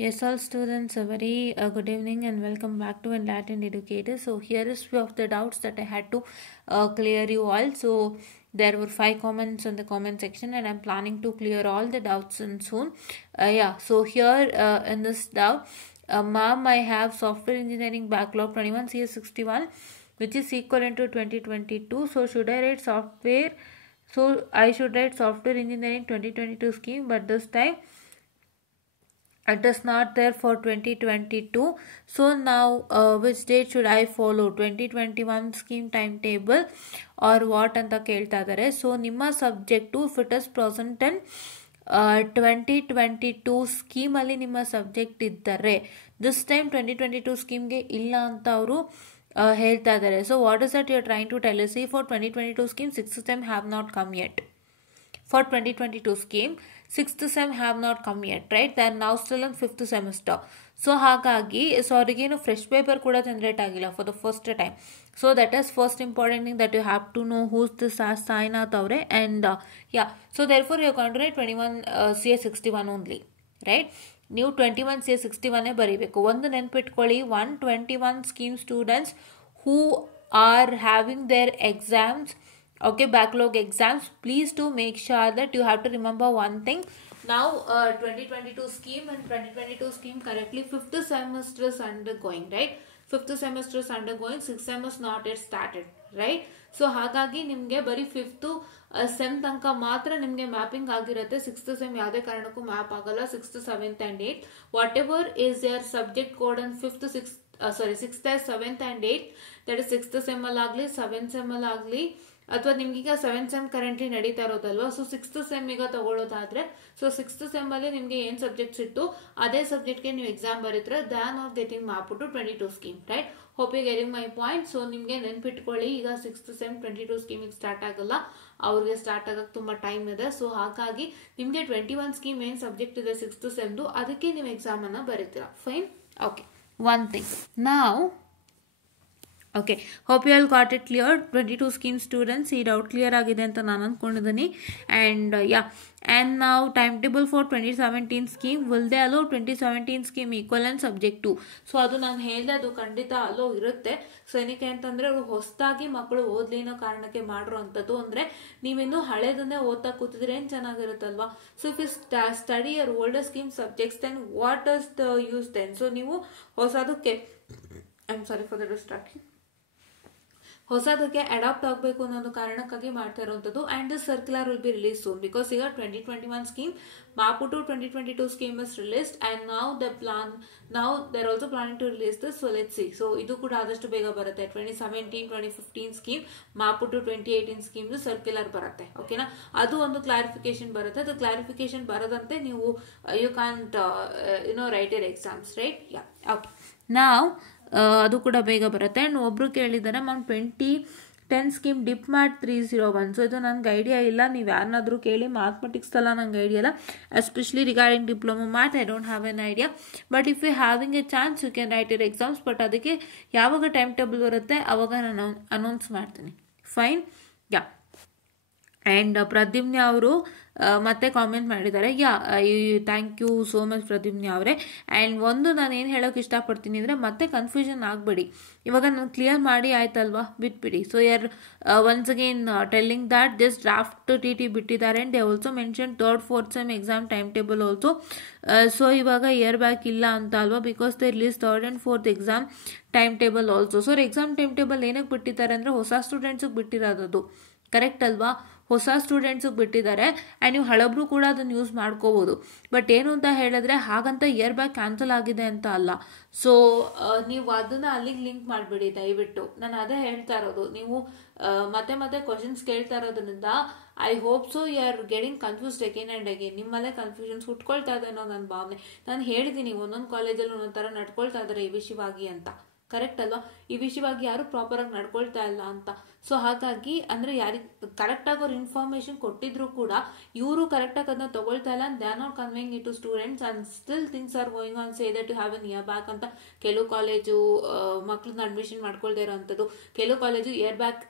Yes, all students, a very good evening and welcome back to Enlightened Educator. So here is few of the doubts that I had to clear you all. So there were 5 comments in the comment section and I'm planning to clear all the doubts soon. So here in this doubt, ma'am, I have software engineering backlog 21 CS61 which is equivalent to 2022. So should I write software? So I should write software engineering 2022 scheme, but this time it is not there for 2022. So now which date should I follow? 2021 scheme timetable or what ಅಂತ ಕೇಳ್ತಾ ಇದ್ದಾರೆ. So ನಿಮ್ಮ subject if it is present in 2022 ಸ್ಕೀಮಲ್ಲಿ ನಿಮ್ಮ subject ಇದ್ದರೆ this time 2022 ಸ್ಕೀಮ್ಗೆ ಇಲ್ಲ ಅಂತ ಅವರು ಹೇಳ್ತಾ ಇದ್ದಾರೆ. So what is that you are trying to tell? See for 2022 scheme 6th sem have not come yet. For 2022 scheme 6th sem have not come yet, right? They are now still in 5th semester. So ಹಾಗಾಗಿ ಅವರಿಗೇನು fresh paper ಕೂಡ generate ಆಗಿಲ್ಲ for the first time. So that is first important thing that you have to know who's this Sainath ಅವರೇ. And so therefore you can't write 21 CS61 only, right? ನೀವು 21 CS61 ಬರೀಬೇಕು. ಒಂದು ನೆನ್ಪಿಟ್ಕೊಳ್ಳಿ, 121 scheme students who are having their exams, okay, backlog exams, please do make sure that you have to remember one thing. Now 2022 scheme and 2022 scheme correctly 5th semester is undergoing, right? 5th semester is undergoing, 6th sem is not yet started, right? So ಹಾಗಾಗಿ ನಿಮಗೆ ಬರೀ 5th sem ತನಕ ಮಾತ್ರ ನಿಮಗೆ mapping ಆಗಿರುತ್ತೆ. 6th sem ಯಾವುದೇ ಕಾರಣಕ್ಕೂ map ಆಗಲ್ಲ. 6th 7th and 8th whatever is your subject code and 6th 7th and 8th, that is 6th sem ಅಲ್ಲಿ ಆಗಲಿ 7th ಸೆಮ್ ಅಲ್ಲಿ ಆಗಲಿ, ಅಥವಾ ನಿಮ್ಗೀಗ 7th ಸೆಮ್ ಕರೆಂಟ್ಲಿ ನಡೀತಾ ಇರೋದಲ್ವಾ, ಸೊ 6th ಸೆಮ್ ಈಗ ತಗೊಳ್ಳೋದಾದ್ರೆ ಸೊ 6th ಸೆಮ್ ಅಲ್ಲಿ ನಿಮ್ಗೆ ಏನ್ ಸಬ್ಜೆಕ್ಟ್ಸ್ ಇತ್ತು ಅದೇ ಸಬ್ಜೆಕ್ಟ್ಗೆ ನೀವು ಎಕ್ಸಾಮ್ ಬರೀತಾರೆ then of getting map to 22 scheme, right? Hope you getting my point. So ನಿಮ್ಗೆ ನೆನ್ಪಿಟ್ಕೊಳ್ಳಿ, ಈಗ 6th ಸೆಮ್ 22 ಸ್ಕೀಮಿಗೆ ಸ್ಟಾರ್ಟ್ ಆಗಲ್ಲ, ಅವ್ರಿಗೆ ಸ್ಟಾರ್ಟ್ ಆಗಕ್ಕೆ ತುಂಬಾ ಟೈಮ್ ಇದೆ. ಸೊ ಹಾಗಾಗಿ ನಿಮ್ಗೆ 21 ಸ್ಕೀಮ್ ಏನ್ ಸಬ್ಜೆಕ್ಟ್ ಇದೆ 6th ಸೆಮ್ದು ಅದಕ್ಕೆ ನೀವು ಎಕ್ಸಾಮ್ ಅನ್ನ ಬರೀತೀರಾ. Fine, okay. ಒನ್ ಥಿಂಗ್ ನಾವು okay, hope you all got it clear. 22 scheme students ಈ ಡೌಟ್ ಕ್ಲಿಯರ್ ಆಗಿದೆ ಅಂತ ನಾನು ಅಂದ್ಕೊಂಡಿದ್ದೀನಿ. ಆ್ಯಂಡ್ ಆ್ಯಂಡ್ ನಾವು time table for 2017 scheme will they allow 2017 scheme equal and subject to. So ಅದು ನಾನು ಹೇಳಿದೆ, ಅದು ಖಂಡಿತ ಅಲೋ ಇರುತ್ತೆ. ಸೊ ಏನಕ್ಕೆ ಅಂತಂದರೆ ಅವರು ಹೊಸದಾಗಿ ಮಕ್ಕಳು ಓದಲಿ ಅನ್ನೋ ಕಾರಣಕ್ಕೆ ಮಾಡಿರೋವಂಥದ್ದು. ಅಂದರೆ ನೀವಿನ್ನೂ ಹಳೇದನ್ನೇ ಓದ್ತಾ ಕೂತಿದ್ರೆ ಏನು ಚೆನ್ನಾಗಿರುತ್ತಲ್ವಾ? So if you study your older scheme subjects then what is the use then? So ನೀವು ಹೊಸದಕ್ಕೆ I am sorry for the distraction, ಹೊಸದಕ್ಕೆ ಅಡಾಪ್ಟ್ ಆಗಬೇಕು ಅನ್ನೋ ಕಾರಣಕ್ಕಾಗಿ ಮಾಡ್ತಾ ಇರುವಂಥದ್ದು. And this circular will be release soon because ಈಗ 2021 scheme map to 2022 scheme is released and ನಾವು there also planning to release this. So let's see. So ಇದು ಕೂಡ ಆದಷ್ಟು ಬೇಗ ಬರುತ್ತೆ. 2017 2015 scheme map to 2018 scheme circular ಬರುತ್ತೆ, ಓಕೆನಾ? ಅದು ಒಂದು ಕ್ಲಾರಿಫಿಕೇಶನ್ ಬರುತ್ತೆ. ಅದು ಕ್ಲಾರಿಫಿಕೇಶನ್ ಬರದಂತೆ ನೀವು you can't write your exams, right? Ya, okay. ನಾವು ಅದು ಕೂಡ ಬೇಗ ಬರುತ್ತೆ. ಆ್ಯಂಡ್ ಒಬ್ರು ಕೇಳಿದ್ದಾರೆ ma'am 2010 scheme dip mat 301. So ಇದು ನನಗೆ ಐಡಿಯಾ ಇಲ್ಲ, ನೀವು ಯಾರನ್ನಾದರೂ ಕೇಳಿ. ಮ್ಯಾಥಮೆಟಿಕ್ಸ್ ಎಲ್ಲ ನಂಗೆ ಐಡಿಯಾ ಇಲ್ಲ, especially regarding diploma math I don't have an idea. But if you having a chance you can write your exams. But ಅದಕ್ಕೆ ಯಾವಾಗ ಟೈಮ್ ಟೇಬಲ್ ಬರುತ್ತೆ ಅವಾಗ ನಾನು ಅನೌನ್ಸ್ ಮಾಡ್ತೀನಿ. Fine, yeah. ಆ್ಯಂಡ್ ಪ್ರದ್ಯುಮ್ನ ಅವರು ಮತ್ತೆ ಕಾಮೆಂಟ್ ಮಾಡಿದ್ದಾರೆ. Thank you so much Pradyumna ಅವರೇ. ಆ್ಯಂಡ್ ಒಂದು ನಾನು ಏನು ಹೇಳೋಕೆ ಇಷ್ಟಪಡ್ತೀನಿ ಅಂದರೆ ಮತ್ತೆ ಕನ್ಫ್ಯೂಷನ್ ಆಗಬೇಡಿ. ಇವಾಗ ನಾನು ಕ್ಲಿಯರ್ ಮಾಡಿ ಆಯ್ತಲ್ವಾ, ಬಿಟ್ಬಿಡಿ. So you're once again telling that this draft TT ಬಿಟ್ಟಿದ್ದಾರೆ. And they also mention 3rd 4th sem exam time table also. So ಇವಾಗ ಇಯರ್ ಬ್ಯಾಕ್ ಇಲ್ಲ ಅಂತ ಅಲ್ವಾ, because they release 3rd and 4th exam time table also. So exam time table ಏನಕ್ಕೆ ಬಿಟ್ಟಿದ್ದಾರೆ ಅಂದರೆ ಹೊಸ ಸ್ಟೂಡೆಂಟ್ಸಿಗೆ ಬಿಟ್ಟಿರೋದು, correct ಅಲ್ವಾ? ಹೊಸ ಸ್ಟೂಡೆಂಟ್ಸಿಗೆ ಬಿಟ್ಟಿದ್ದಾರೆ. ಆ್ಯಂಡ್ ನೀವು ಹಳಬ್ರು ಕೂಡ ಅದನ್ನು ಯೂಸ್ ಮಾಡ್ಕೋಬೋದು. ಬಟ್ ಏನು ಅಂತ ಹೇಳಿದ್ರೆ ಹಾಗಂತ ಇಯರ್ ಬ್ಯಾಕ್ ಕ್ಯಾನ್ಸಲ್ ಆಗಿದೆ ಅಂತ ಅಲ್ಲ. ಸೊ ನೀವು ಅದನ್ನು ಅಲ್ಲಿಗೆ ಲಿಂಕ್ ಮಾಡಿಬಿಡಿ ದಯವಿಟ್ಟು. ನಾನು ಅದೇ ಹೇಳ್ತಾ ಇರೋದು, ನೀವು ಮತ್ತೆ ಮತ್ತೆ ಕ್ವಶನ್ಸ್ ಕೇಳ್ತಾ ಇರೋದ್ರಿಂದ I hope so you are getting confused again and again. ನಿಮ್ಮಲ್ಲೇ ಕನ್ಫ್ಯೂಷನ್ಸ್ ಹುಟ್ಕೊಳ್ತಾ ಇದೆ ಅನ್ನೋ ನನ್ನ ಭಾವನೆ. ನಾನು ಹೇಳಿದ್ದೀನಿ ಒಂದೊಂದು ಕಾಲೇಜಲ್ಲಿ ಒಂದೊಂದು ಥರ ನಡ್ಕೊಳ್ತಾ ಇದ್ದಾರೆ ಈ ವಿಷಯವಾಗಿ ಅಂತ, ಕರೆಕ್ಟ್ ಅಲ್ವಾ? ಈ ವಿಷಯವಾಗಿ ಯಾರು ಪ್ರಾಪರಾಗಿ ನಡ್ಕೊಳ್ತಾ ಇಲ್ಲ ಅಂತ. ಸೊ ಹಾಗಾಗಿ ಅಂದರೆ ಯಾರಿಗೆ ಕರೆಕ್ಟಾಗಿ ಅವ್ರು ಇನ್ಫಾರ್ಮೇಷನ್ ಕೊಟ್ಟಿದ್ರು ಕೂಡ ಇವರು ಕರೆಕ್ಟಾಗಿ ಅದನ್ನ ತಗೊಳ್ತಾ ಇಲ್ಲ. They are not conveying it to students and still things are going on say that you have an year back ಅಂತ. ಕೆಲವು ಕಾಲೇಜು ಮಕ್ಕಳನ್ನ ಅಡ್ಮಿಷನ್ ಮಾಡ್ಕೊಳ್ತಾ ಇರೋವಂಥದ್ದು, ಕೆಲವು college year back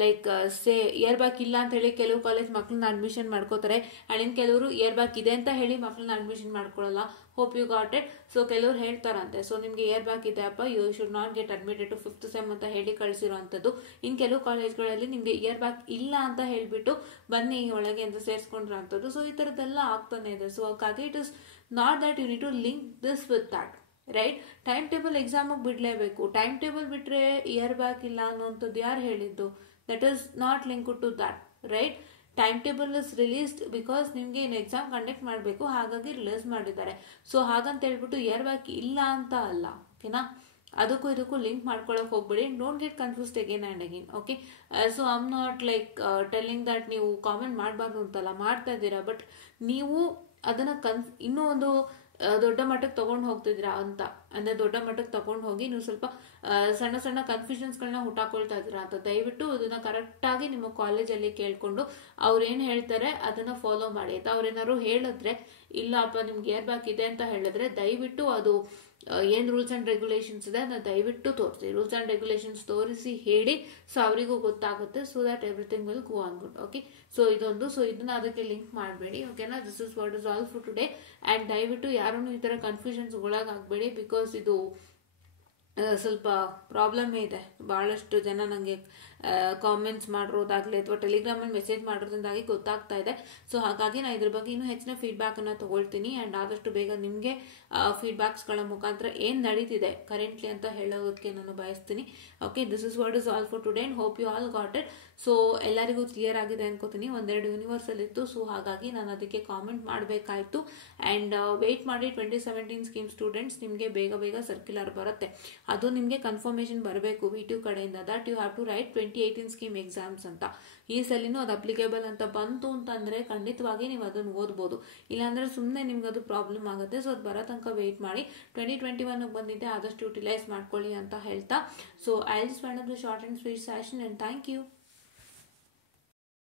like say year back ಇಲ್ಲ ಅಂತ ಹೇಳಿ ಕೆಲವು ಕಾಲೇಜ್ ಮಕ್ಕಳನ್ನ ಅಡ್ಮಿಷನ್ ಮಾಡ್ಕೋತಾರೆ ಆ್ಯಂಡ್ ಇನ್ನು ಕೆಲವರು ಇಯರ್ ಬ್ಯಾಕ್ ಇದೆ ಅಂತ ಹೇಳಿ ಮಕ್ಕಳನ್ನ ಅಡ್ಮಿಷನ್ ಮಾಡ್ಕೊಳ್ಳಲ್ಲ. Hope you got it. So ಕೆಲವ್ರು ಹೇಳ್ತಾರಂತೆ, ಸೊ ನಿಮಗೆ ಇಯರ್ ಬ್ಯಾಕ್ ಇದೆ ಅಪ್ಪ, you should not get admitted to 5th sem ಅಂತ ಹೇಳಿ ಕಳಿಸಿರುವಂಥದ್ದು. ಇನ್ನು ಕೆಲವು ಕಾಲೇಜ್ಗಳಲ್ಲಿ ನಿಮಗೆ ಇಯರ್ ಬ್ಯಾಕ್ ಇಲ್ಲ ಅಂತ ಹೇಳಿಬಿಟ್ಟು ಬನ್ನಿ ಒಳಗೆ ಅಂತ ಸೇರಿಸ್ಕೊಂಡಿರೋಂಥದ್ದು. ಸೊ ಈ ಥರದ್ದೆಲ್ಲ ಆಗ್ತಾನೆ ಇದೆ. ಸೊ ಹಾಗಾಗಿ it is not that you need to link this with that, right. Time table ಎಕ್ಸಾಮಿಗೆ ಬಿಡಲೇಬೇಕು. ಟೈಮ್ ಟೇಬಲ್ ಬಿಟ್ಟರೆ ಇಯರ್ ಬ್ಯಾಕ್ ಇಲ್ಲ ಅನ್ನೋಂಥದ್ದು ಯಾರು ಹೇಳಿದ್ದು? That is not link to that, right. Time table is released because ನಿಮಗೆ ಇನ್ನು ಎಕ್ಸಾಮ್ ಕಂಡಕ್ಟ್ ಮಾಡಬೇಕು, ಹಾಗಾಗಿ ರಿಲೀಸ್ ಮಾಡಿದ್ದಾರೆ. ಸೊ ಹಾಗಂತ ಹೇಳ್ಬಿಟ್ಟು ಇಯರ್ ಬ್ಯಾಕ್ ಇಲ್ಲ ಅಂತ ಅಲ್ಲ, ಓಕೆನಾ. ಅದಕ್ಕೂ ಇದಕ್ಕೂ ಲಿಂಕ್ ಮಾಡ್ಕೊಳಕ್ಕೆ ಹೋಗ್ಬೇಡಿ. Don't get confused again and again, okay. So I am not like telling that ನೀವು ಕಾಮೆಂಟ್ ಮಾಡಬಾರ್ದು ಅಂತಲ್ಲ, ಮಾಡ್ತಾ ಇದ್ದೀರಾ. ಬಟ್ ನೀವು ಅದನ್ನು ಇನ್ನೂ ಒಂದು ದೊಡ್ಡ ಮಟ್ಟಕ್ಕೆ ತೊಗೊಂಡು ಹೋಗ್ತಿದ್ದೀರಾ ಅಂತ, ಅಂದರೆ ದೊಡ್ಡ ಮಟ್ಟಕ್ಕೆ ತೊಗೊಂಡು ಹೋಗಿ ನೀವು ಸ್ವಲ್ಪ ಸಣ್ಣ ಸಣ್ಣ ಕನ್ಫ್ಯೂಷನ್ಸ್ಗಳನ್ನ ಹುಟ್ಟಾಕೊಳ್ತಾ ಇದ್ದೀರಾ ಅಂತ. ದಯವಿಟ್ಟು ಅದನ್ನು ಕರೆಕ್ಟಾಗಿ ನಿಮ್ಮ ಕಾಲೇಜಲ್ಲಿ ಕೇಳಿಕೊಂಡು ಅವ್ರೇನು ಹೇಳ್ತಾರೆ ಅದನ್ನು ಫಾಲೋ ಮಾಡಿ ಆಯಿತಾ. ಅವ್ರೇನಾದ್ರು ಹೇಳಿದ್ರೆ ಇಲ್ಲಪ್ಪ ನಿಮ್ಗೆ ಇಯರ್ ಬ್ಯಾಕ್ ಇದೆ ಅಂತ ಹೇಳಿದ್ರೆ ದಯವಿಟ್ಟು ಅದು ಏನು ರೂಲ್ಸ್ ಆ್ಯಂಡ್ ರೆಗ್ಯುಲೇಷನ್ಸ್ ಇದೆ ಅದನ್ನ ದಯವಿಟ್ಟು ತೋರಿಸಿ. ರೂಲ್ಸ್ ಆ್ಯಂಡ್ ರೆಗ್ಯುಲೇಷನ್ಸ್ ತೋರಿಸಿ ಹೇಳಿ, ಸೊ ಅವರಿಗೂ ಗೊತ್ತಾಗುತ್ತೆ. So that everything will go on good, okay. So ಇದೊಂದು, ಸೊ ಇದನ್ನ ಅದಕ್ಕೆ ಲಿಂಕ್ ಮಾಡಬೇಡಿ, ಓಕೆನಾ. This is what is all for today. And ದಯವಿಟ್ಟು ಯಾರೂ ಈ ಥರ ಕನ್ಫ್ಯೂಷನ್ಸ್ ಒಳಗಾಗಬೇಡಿ, ಬಿಕಾಸ್ ಇದು ಸ್ವಲ್ಪ ಪ್ರಾಬ್ಲಮ್ಮೇ ಇದೆ. ಭಾಳಷ್ಟು ಜನ ನನಗೆ ಕಾಮೆಂಟ್ಸ್ ಮಾಡಿರೋದಾಗಲಿ ಅಥವಾ ಟೆಲಿಗ್ರಾಮಲ್ಲಿ ಮೆಸೇಜ್ ಮಾಡೋದ್ರಿಂದಾಗಿ ಗೊತ್ತಾಗ್ತಾ ಇದೆ. ಸೊ ಹಾಗಾಗಿ ನಾನು ಇದ್ರ ಬಗ್ಗೆ ಇನ್ನೂ ಹೆಚ್ಚಿನ ಫೀಡ್ಬ್ಯಾಕನ್ನು ತೊಗೊಳ್ತೀನಿ. ಆ್ಯಂಡ್ ಆದಷ್ಟು ಬೇಗ ನಿಮಗೆ ಫೀಡ್ಬ್ಯಾಕ್ಸ್ಗಳ ಮುಖಾಂತರ ಏನು ನಡೀತಿದೆ ಕರೆಂಟ್ಲಿ ಅಂತ ಹೇಳೋದಕ್ಕೆ ನಾನು ಬಯಸ್ತೀನಿ, okay. This is what is all for today and hope you all got it. So ಎಲ್ಲರಿಗೂ ಕ್ಲಿಯರ್ ಆಗಿದೆ ಅನ್ಕೋತೀನಿ. ಒಂದೆರಡು ಯೂನಿವರ್ಸಲ್ ಇತ್ತು, ಸೊ ಹಾಗಾಗಿ ನಾನು ಅದಕ್ಕೆ ಕಾಮೆಂಟ್ ಮಾಡಬೇಕಾಯಿತು. ಆ್ಯಂಡ್ ವೆಯ್ಟ್ ಮಾಡಿ 2017 ಸ್ಕೀಮ್ ಸ್ಟೂಡೆಂಟ್ಸ್, ನಿಮಗೆ ಬೇಗ ಬೇಗ ಸರ್ಕ್ಯುಲರ್ ಬರುತ್ತೆ. ಅದು ನಿಮಗೆ ಕನ್ಫರ್ಮೇಷನ್ ಬರಬೇಕು V2 ಕಡೆಯಿಂದ, that you have to write 2018 scheme exams ಅಂತ. ಈ ಸಲಿನೂ ಅದು ಅಪ್ಲಿಕೇಬಲ್ ಅಂತ ಬಂತು ಅಂತಂದರೆ ಖಂಡಿತವಾಗಿ ನೀವು ಅದನ್ನು ಓದ್ಬೋದು. ಇಲ್ಲಾಂದರೆ ಸುಮ್ಮನೆ ನಿಮ್ಗೆ ಅದು ಪ್ರಾಬ್ಲಮ್ ಆಗುತ್ತೆ. ಸೊ ಅದು ಬರೋ ತನಕ ವೆಯ್ಟ್ ಮಾಡಿ. 2021 ಬಂದಿದ್ದೆ, ಆದಷ್ಟು ಯುಟಿಲೈಸ್ ಮಾಡ್ಕೊಳ್ಳಿ ಅಂತ ಹೇಳ್ತಾ, so I just want the short and sweet session and thank you.